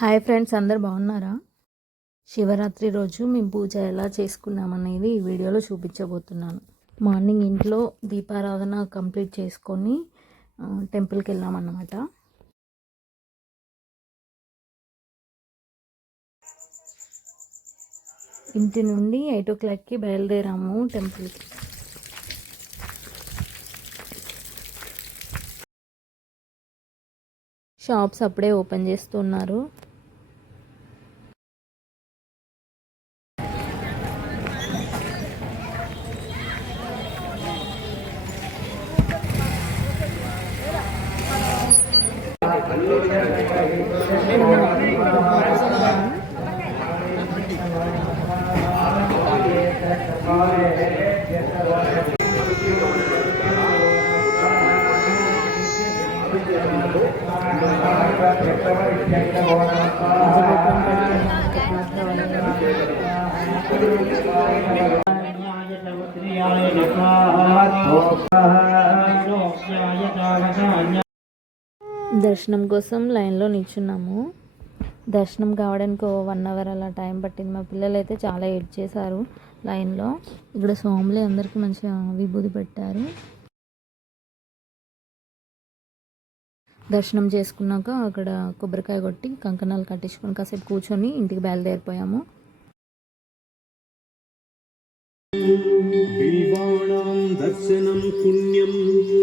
Hi friends అందరు బాగున్నారా? శివరాత్రి రోజు మేము పూజ ఎలా చేసుకున్నామనేది ఈ వీడియోలో చూపించబోతున్నాను. మార్నింగ్ ఇంట్లో దీపారాధన కంప్లీట్ చేసుకొని టెంపుల్కి వెళ్ళామన్నమాట. ఇంటి నుండి ఎయిట్ ఓ క్లాక్కి బయలుదేరాము టెంపుల్కి. షాప్స్ అప్పుడే ఓపెన్ చేస్తున్నారు. దర్శనం కోసం లైన్లో నిల్చున్నాము. దర్శనం కావడానికి ఓ వన్ అవర్ అలా టైం పట్టింది. మా పిల్లలు అయితే చాలా ఎడ్ చేశారు లైన్లో. ఇక్కడ స్వాములే అందరికీ మంచిగా విభూది పెట్టారు. దర్శనం చేసుకున్నాక అక్కడ కొబ్బరికాయ కొట్టి కంకణాలు కట్టించుకొని కాసేపు కూర్చొని ఇంటికి బయలుదేరిపోయాము. దర్శనం పుణ్యం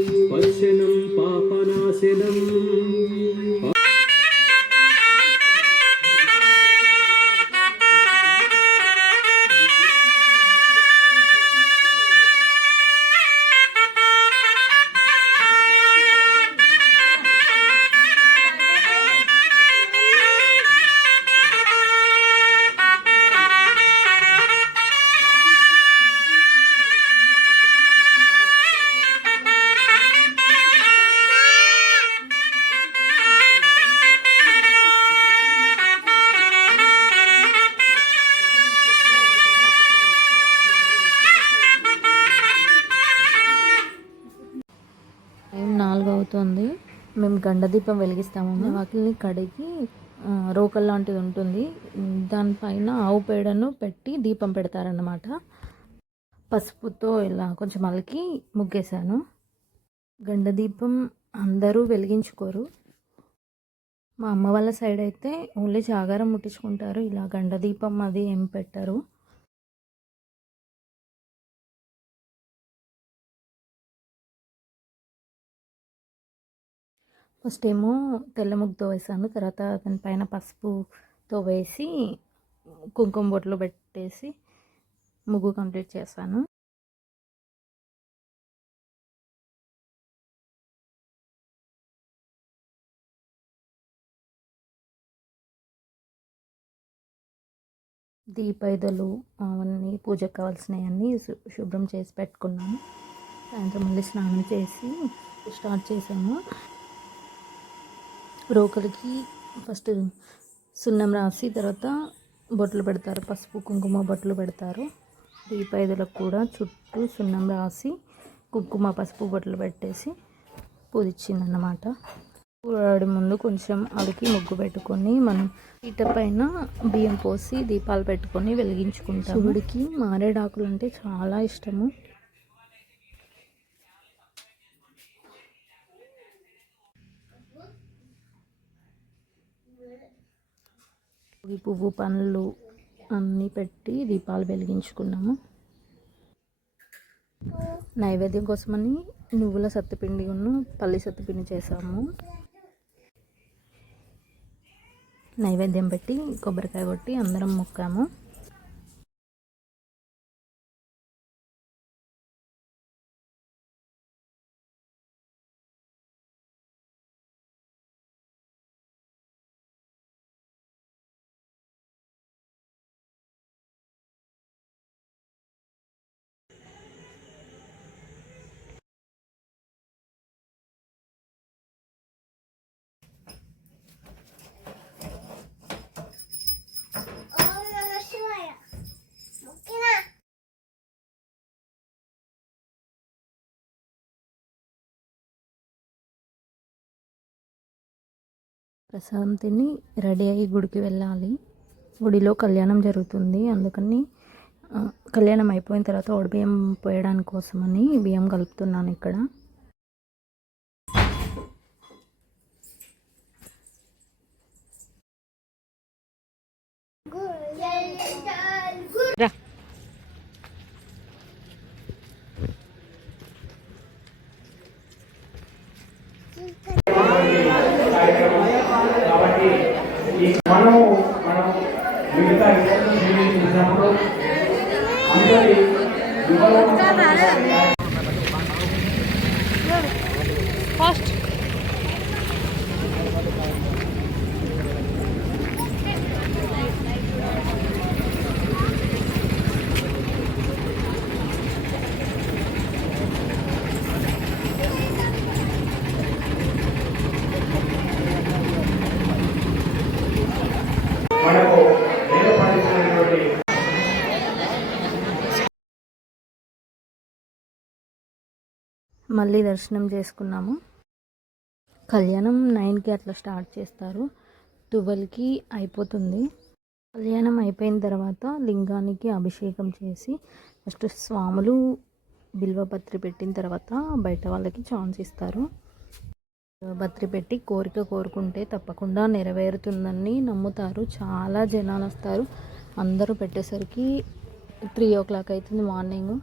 స్పర్శనం పాపనాశనం. మేము గండ దీపం వెలిగిస్తాము వాటిని కడిగి రోకల్ లాంటిది ఉంటుంది. దానిపైన ఆవు పేడను పెట్టి దీపం పెడతారన్నమాట. పసుపుతో ఇలా కొంచెం అలికి ముగ్గేశాను. గండ దీపం అందరూ వెలిగించుకోరు. మా అమ్మ వాళ్ళ సైడ్ అయితే ఓన్లీ జాగారం ముట్టించుకుంటారు. ఇలా గండ దీపం అది ఏం పెట్టరు. ఫస్ట్ ఏమో తెల్ల ముగ్గుతో వేసాను తర్వాత దానిపైన పసుపుతో వేసి కుంకుమ బొట్లు పెట్టేసి ముగ్గు కంప్లీట్ చేశాను. దీపైదలు అవన్నీ పూజకు కావాల్సినవన్నీ శు- శుభ్రం చేసి పెట్టుకున్నాను. సాయంత్రం మళ్ళీ స్నానం చేసి స్టార్ట్ చేసాము రోకలికి ఫస్ట్ సున్నం రాసి తర్వాత బొట్లు పెడతారు. పసుపు కుంకుమ బొట్లు పెడతారు. దీపైదులకు కూడా చుట్టూ సున్నం రాసి కుంకుమ పసుపు బొట్లు పెట్టేసి పూజించిందన్నమాట పూడి ముందు కొంచెం అడికి ముగ్గు పెట్టుకొని మనం పీట పైన బియ్యం పోసి దీపాలు పెట్టుకొని వెలిగించుకుంటాం శివుడికి మారేడాకులు అంటే చాలా ఇష్టము. ఈ పువ్వు పండ్లు అన్నీ పెట్టి దీపాలు వెలిగించుకున్నాము. నైవేద్యం కోసమని నువ్వుల సత్తుపిండి ఉన్ను పల్లి సత్తుపిండి చేసాము. నైవేద్యం పెట్టి కొబ్బరికాయ కొట్టి అందరం మొక్కాము. ప్రసాదం తిని రెడీ అయ్యి గుడికి వెళ్ళాలి. గుడిలో కళ్యాణం జరుగుతుంది. అందుకని కళ్యాణం అయిపోయిన తర్వాత ఒడి బియ్యం పోయడానికి కోసమని బియ్యం కలుపుతున్నాను ఇక్కడ. 앞자리 మళ్ళీ దర్శనం చేసుకున్నాము. కళ్యాణం నైన్కి అట్లా స్టార్ట్ చేస్తారు. ట్వెల్వ్కి అయిపోతుంది. కళ్యాణం అయిపోయిన తర్వాత లింగానికి అభిషేకం చేసి ఫస్ట్ స్వాములు బిల్వపత్రి పెట్టిన తర్వాత బయట వాళ్ళకి ఛాన్స్ ఇస్తారు. బత్రి పెట్టి కోరిక కోరుకుంటే తప్పకుండా నెరవేరుతుందని నమ్ముతారు. చాలా జనాలు వస్తారు. అందరూ పెట్టేసరికి త్రీ ఓ క్లాక్ అవుతుంది మార్నింగ్